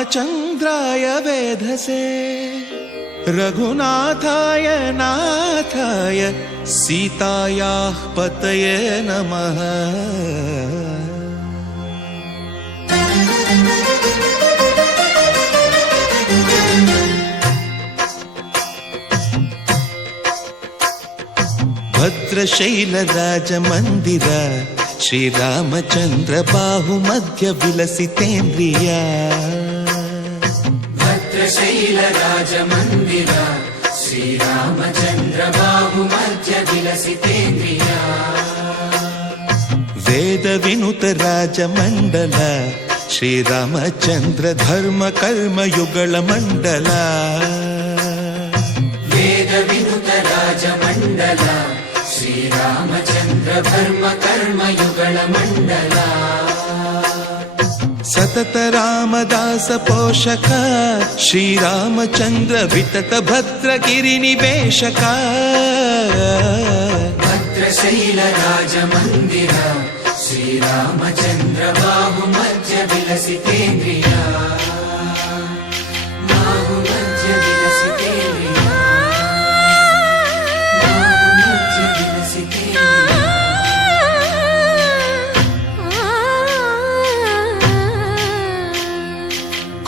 रामचन्द्राय वेधसे रघुनाथाय नाथाय सीतायाः पतये नमः। भद्रशैलराजमन्दिर श्रीरामचन्द्र बाहुमध्य विलसितेन्द्रिया। भद्रशैलराजमन्दिर श्रीरामचन्द्र बाहुमध्य विलसितेन्द्रिया। वेदविनुत राजमण्डल श्रीरामचन्द्र धर्म कर्म युगल मण्डल। वेदविनुत राजमण्डल श्रीरामचन्द्र धर्म कर्म युगल मण्डल। सतत रामदास पोषक श्रीरामचन्द्र वितत भद्रगिरि निवेशक। भद्रशैल राजमन्दिर श्रीरामचन्द्र बाहुमध्य विलसितेन्द्रिया। बाहुमध्य विलसितेन्द्रिया। बाहुमध्य विलसितेन्द्रिया।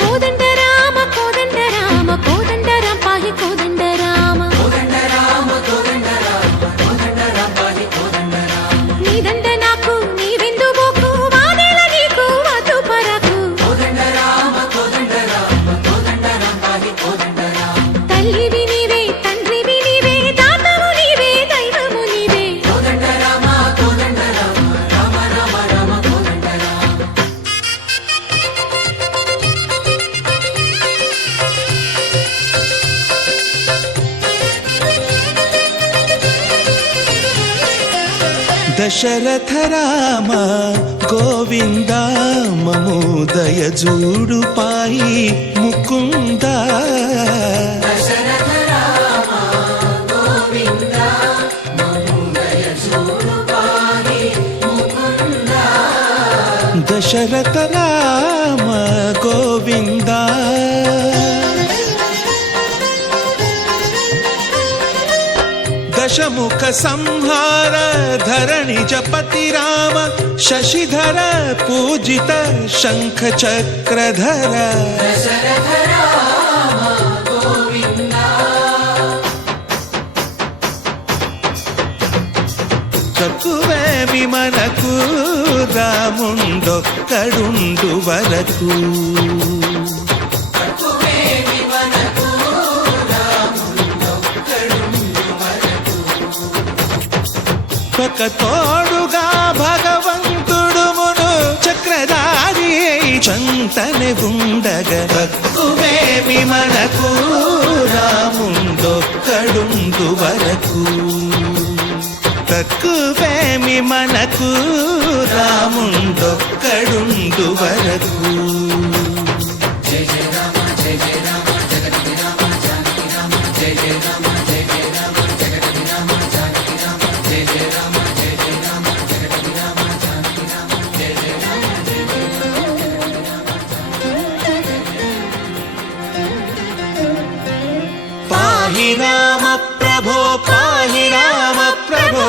कोदंड राम पाहि कोदंड राम। कोदंड राम पाहि कोदंड राम। नी దండ నాకు నీ విందు బోకు వాదేల నీకు వద్దు పరకు। కోదండ రామ పాहि కోదండ రామ। తల్లివి నీవే తండ్రివి నీవే దాతవు నీవే దైవము నీవే। కోదండ రామ రామ రామ రామ కోదండ రామ। दशरथ राम गोविंद ममो दय जूडु पाई मुकुंद। दशरथ राम गोविंद ममो दय जूडु पाई मुकुंद। दशरथ राम गोविंद दशमुख संहार धरणि जपति राम शशिधर पूजित शंख चक्रधर। दशरथ राम गोविंद तकुवे विमनकु रामुंडొక్కడుండు వరకు। ఒక తోడుగా భగవంతుడు మును చక్రధారి చంతనే ఉండగా తక్కువేమి మనకు రాముండొక్కడుండు వరకు। తక్కువేమి మనకు రాముండొక్కడుండు వరకు। जय जय राम जगति राम जानकी राम। जय जय राम जगति राम जानकी राम। जय जय राम जगति राम जानकी राम। जय जय राम पाहि राम प्रभो पाहि राम प्रभो।